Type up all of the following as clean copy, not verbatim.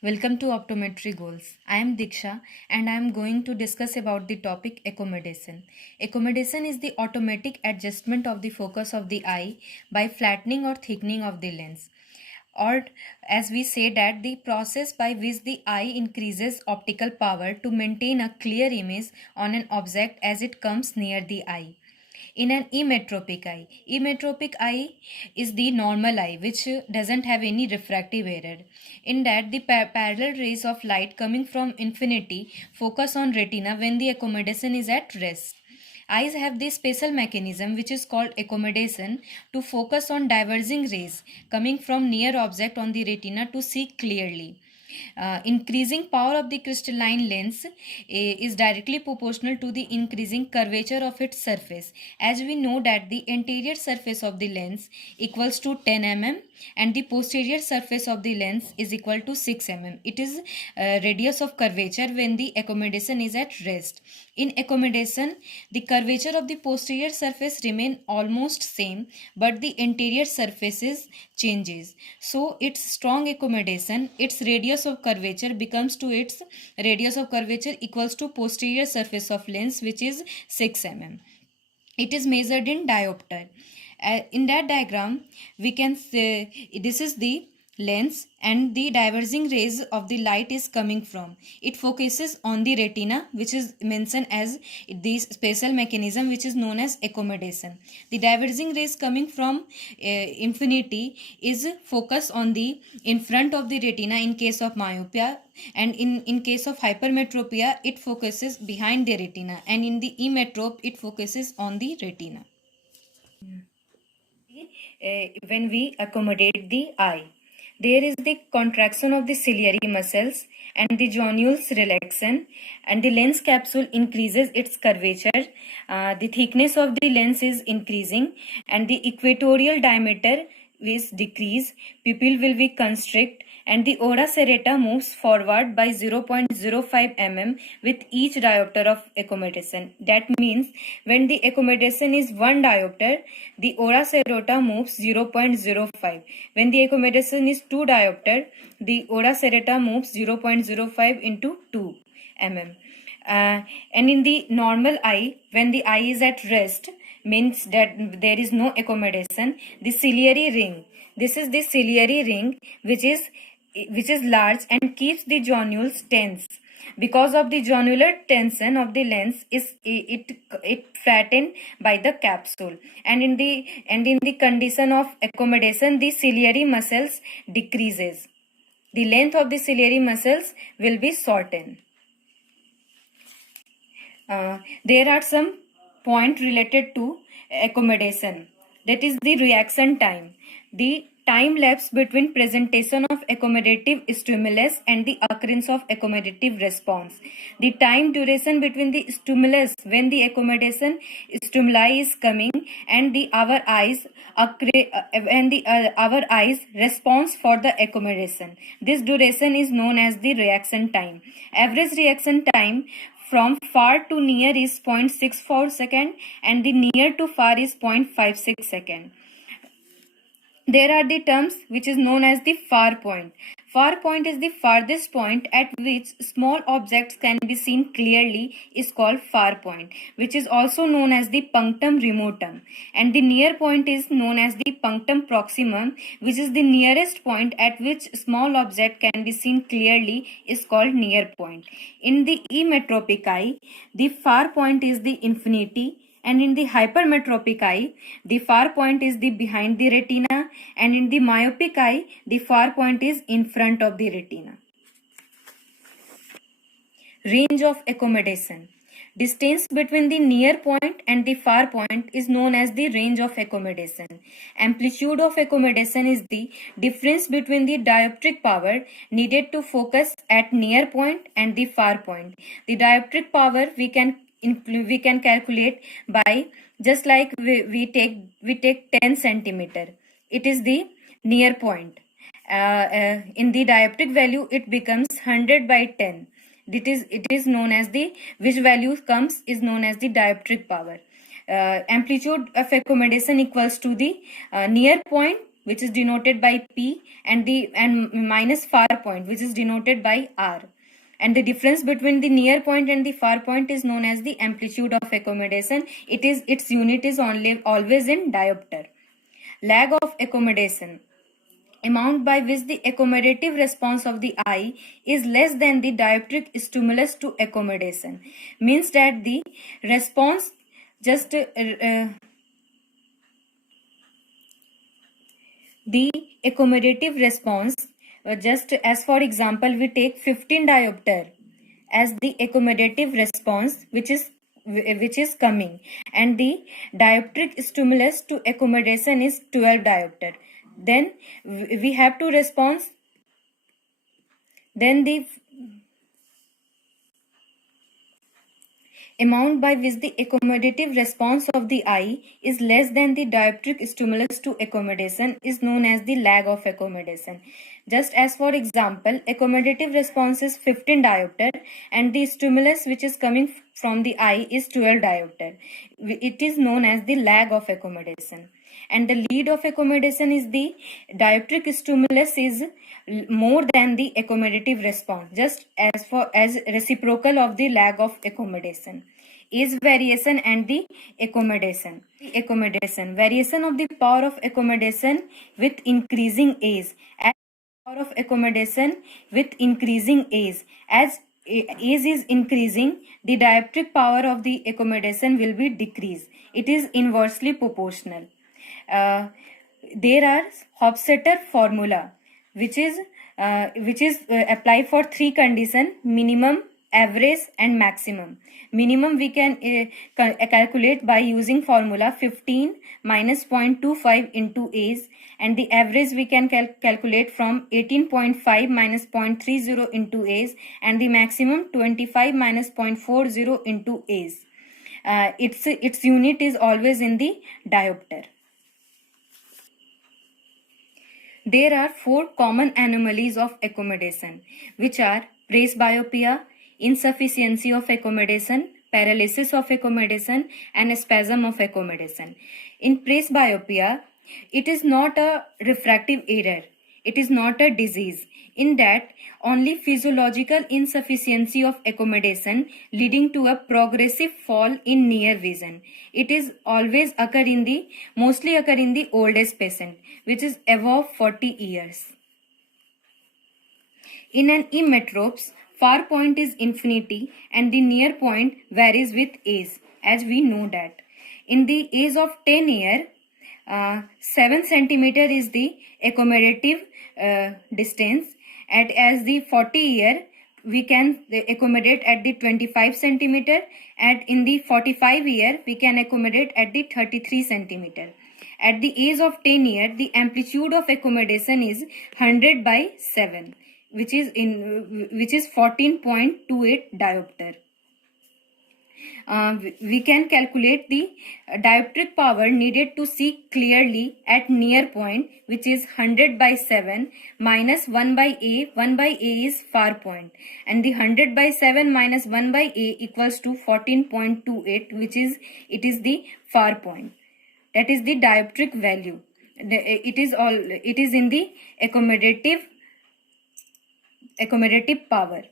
Welcome to Optometry Goals. I am Diksha and I am going to discuss about the topic accommodation. Accommodation is the automatic adjustment of the focus of the eye by flattening or thickening of the lens. Or as we say that the process by which the eye increases optical power to maintain a clear image on an object as it comes near the eye. In an emmetropic eye, emmetropic eye is the normal eye which doesn't have any refractive error. In that, the parallel rays of light coming from infinity focus on retina when the accommodation is at rest. Eyes have this special mechanism which is called accommodation to focus on diverging rays coming from near object on the retina to see clearly. Increasing power of the crystalline lens is directly proportional to the increasing curvature of its surface. As we know that the anterior surface of the lens equals to 10 mm and the posterior surface of the lens is equal to 6 mm. It is radius of curvature when the accommodation is at rest. In accommodation, the curvature of the posterior surface remain almost same, but the anterior surfaces changes. So its strong accommodation, its radius of curvature becomes to its radius of curvature equals to posterior surface of lens, which is 6 mm. It is measured in diopter. In that diagram, we can say this is the lens and the diverging rays of the light is coming from. It focuses on the retina, which is mentioned as the special mechanism which is known as accommodation. The diverging rays coming from infinity is focused on the in front of the retina in case of myopia, and in case of hypermetropia it focuses behind the retina, and in the emmetrop it focuses on the retina. When we accommodate the eye, there is the contraction of the ciliary muscles and the zonules relaxation, and the lens capsule increases its curvature. The thickness of the lens is increasing and the equatorial diameter is decreased. Pupil will be constrict and the ora serrata moves forward by 0.05 mm with each diopter of accommodation. That means when the accommodation is 1 diopter, the ora serrata moves 0.05. When the accommodation is 2 diopter, the ora serrata moves 0.05 into 2 mm. And in the normal eye, when the eye is at rest, means that there is no accommodation, the ciliary ring, this is the ciliary ring which is large and keeps the zonules tense. Because of the zonular tension of the lens is it flattened by the capsule, and in the condition of accommodation the ciliary muscles decreases. The length of the ciliary muscles will be shortened. There are some points related to accommodation, that is the reaction time. The time lapse between presentation of accommodative stimulus and the occurrence of accommodative response. The time duration between the stimulus when the accommodation stimuli is coming and our eyes our eyes response for the accommodation. This duration is known as the reaction time. Average reaction time from far to near is 0.64 second and the near to far is 0.56 second. There are the terms which is known as the far point. Far point is the farthest point at which small objects can be seen clearly is called far point, which is also known as the punctum remotum. And the near point is known as the punctum proximum, which is the nearest point at which small object can be seen clearly is called near point. In the emmetropic eye, the far point is the infinity, and in the hypermetropic eye, the far point is the behind the retina, and in the myopic eye, the far point is in front of the retina. Range of accommodation. Distance between the near point and the far point is known as the range of accommodation. Amplitude of accommodation is the difference between the dioptric power needed to focus at near point and the far point. The dioptric power we can calculate by just like we take 10 centimeter. It is the near point. In the dioptric value it becomes 100 by 10. It is known as the which value comes is known as the dioptric power. Amplitude of accommodation equals to the near point which is denoted by P, and minus far point, which is denoted by R. And the difference between the near point and the far point is known as the amplitude of accommodation. Its unit is always in diopter. Lag of accommodation, amount by which the accommodative response of the eye is less than the dioptric stimulus to accommodation, means that the response just the accommodative response, just as for example we take 15 diopter as the accommodative response which is coming, and the dioptric stimulus to accommodation is 12 diopter, then we have to response, then the amount by which the accommodative response of the eye is less than the dioptric stimulus to accommodation is known as the lag of accommodation. Just as for example, accommodative response is 15 diopter and the stimulus which is coming from the eye is 12 diopter. It is known as the lag of accommodation. And the lead of accommodation is the dioptric stimulus is more than the accommodative response, just as reciprocal of the lag of accommodation. Age variation and the accommodation. Variation of the power of accommodation with increasing age. As power of accommodation with increasing age, as age is increasing, the dioptric power of the accommodation will be decreased. It is inversely proportional. There are Hofstadter formula which is applied for three conditions: minimum, average and maximum. Minimum we can calculate by using formula 15 minus 0.25 into age, and the average we can calculate from 18.5 minus 0.30 into age, and the maximum 25 minus 0.40 into age. Its unit is always in the diopter. There are four common anomalies of accommodation, which are presbyopia, insufficiency of accommodation, paralysis of accommodation, and spasm of accommodation. In presbyopia, it is not a refractive error. It is not a disease. In that, only physiological insufficiency of accommodation leading to a progressive fall in near vision. It is mostly occur in the oldest patient, which is above 40 years. In an emmetrops, far point is infinity and the near point varies with age, as we know that. In the age of 10 years, 7 centimeter is the accommodative distance, and as the 40 year we can accommodate at the 25 centimeter, and in the 45 year we can accommodate at the 33 centimeter. At the age of 10 year, the amplitude of accommodation is 100 by 7, which is 14.28 diopter. We can calculate the dioptric power needed to see clearly at near point, which is 100 by 7 minus 1 by A. 1 by A is far point, and the 100 by 7 minus 1 by A equals to 14.28, which is the far point. That is the dioptric value. It is in the accommodative power.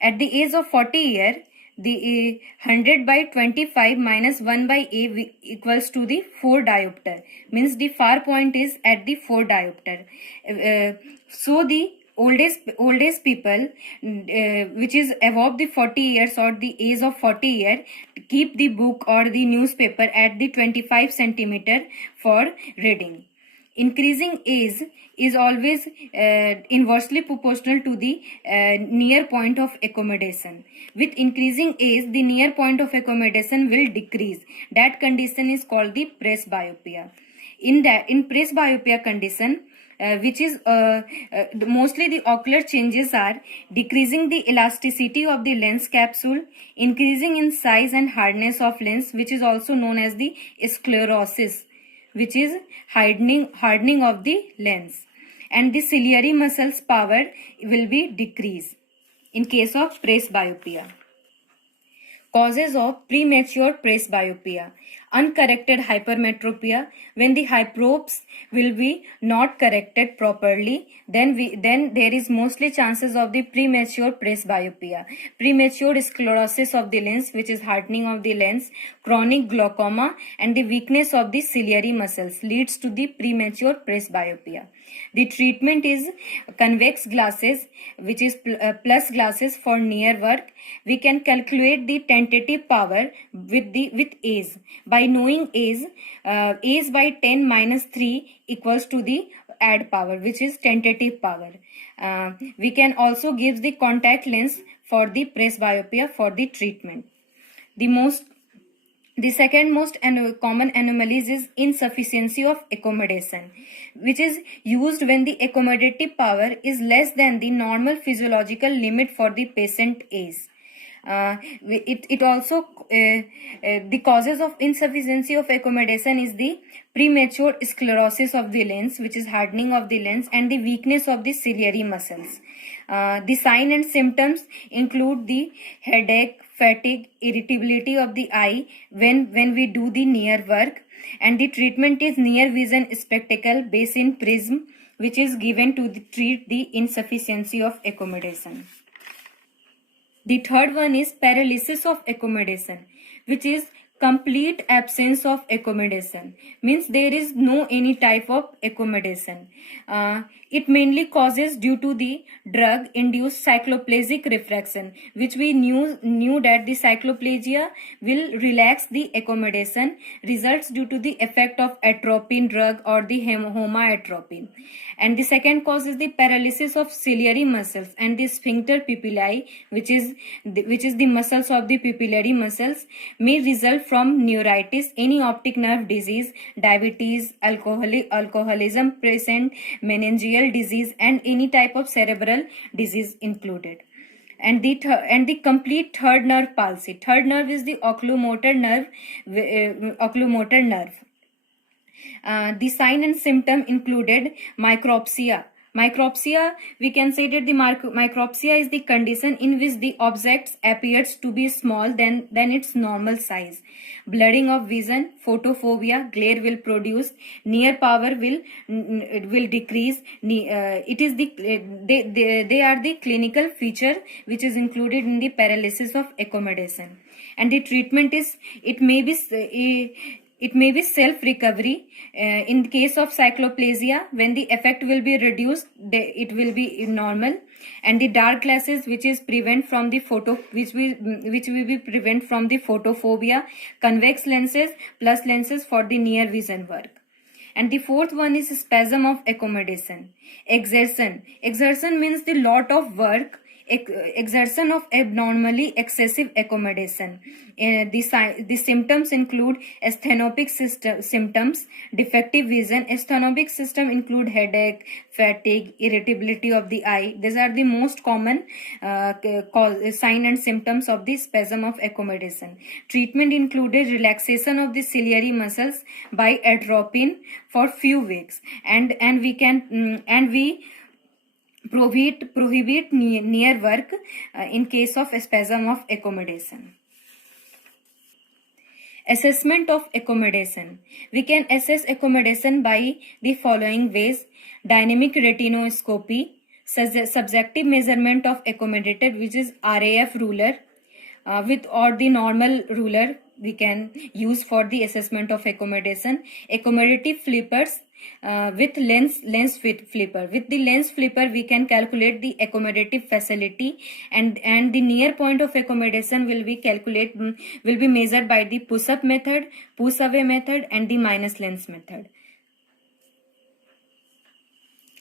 At the age of 40 year, the 100 by 25 minus 1 by A equals to the 4 diopter, means the far point is at the 4 diopter. So the oldest people, which is above the 40 years or the age of 40 year, keep the book or the newspaper at the 25 centimeter for reading. Increasing age is always inversely proportional to the near point of accommodation. With increasing age, the near point of accommodation will decrease. That condition is called the presbyopia. In presbyopia condition, which is mostly the ocular changes are decreasing the elasticity of the lens capsule, increasing in size and hardness of lens, which is also known as the sclerosis, which is hardening of the lens, and the ciliary muscles power will be decreased in case of presbyopia. Causes of premature presbyopia. uncorrected hypermetropia, when the hyperopes will be not corrected properly, then there is mostly chances of the premature presbyopia, premature sclerosis of the lens, which is hardening of the lens, chronic glaucoma, and the weakness of the ciliary muscles leads to the premature presbyopia. The treatment is convex glasses, which is plus glasses for near work. We can calculate the tentative power with A's. By knowing A's, A's by 10 minus 3 equals to the add power, which is tentative power. We can also give the contact lens for the presbyopia for the treatment. The second most common anomalies is insufficiency of accommodation, which is used when the accommodative power is less than the normal physiological limit for the patient age. It also the causes of insufficiency of accommodation is the premature sclerosis of the lens, which is hardening of the lens, and the weakness of the ciliary muscles. The sign and symptoms include the headache, fatigue, irritability of the eye when we do the near work, and the treatment is near vision spectacle based in prism, which is given to treat the insufficiency of accommodation. The third one is paralysis of accommodation, which is complete absence of accommodation, means there is no any type of accommodation. It mainly causes due to the drug induced cycloplegic refraction, which we knew that the cycloplasia will relax the accommodation, results due to the effect of atropine drug or the homoatropine. And the second cause is the paralysis of ciliary muscles and the sphincter pupillae, which is the muscles of the pupillary muscles, may result from neuritis, any optic nerve disease, diabetes, alcoholism present, meningeal disease, and any type of cerebral disease included. And the complete third nerve palsy. Third nerve is the oculomotor nerve. The sign and symptom included micropsia. Micropsia, we can say that the micropsia is the condition in which the object appears to be small than its normal size. Blurring of vision, photophobia, glare will produce, near power will decrease. It is they are the clinical feature which is included in the paralysis of accommodation. And the treatment is it may be self-recovery. In case of cycloplasia, when the effect will be reduced, it will be normal. And the dark glasses, which is prevent from the which will be prevent from the photophobia. Convex lenses plus lenses for the near vision work. And the fourth one is spasm of accommodation. Exertion means the lot of work, exertion of abnormally excessive accommodation. The symptoms include asthenopic symptoms, defective vision. Asthenopic system include headache, fatigue, irritability of the eye. These are the most common sign and symptoms of the spasm of accommodation. Treatment included relaxation of the ciliary muscles by atropine for few weeks, and we prohibit near work in case of spasm of accommodation. Assessment of accommodation. We can assess accommodation by the following ways: dynamic retinoscopy, subjective measurement of accommodated, which is RAF ruler, with or the normal ruler we can use for the assessment of accommodation. Accommodative flippers, with lens flipper. With the lens flipper, we can calculate the accommodative facility, and the near point of accommodation will be measured by the push-up method, push-away method, and the minus lens method.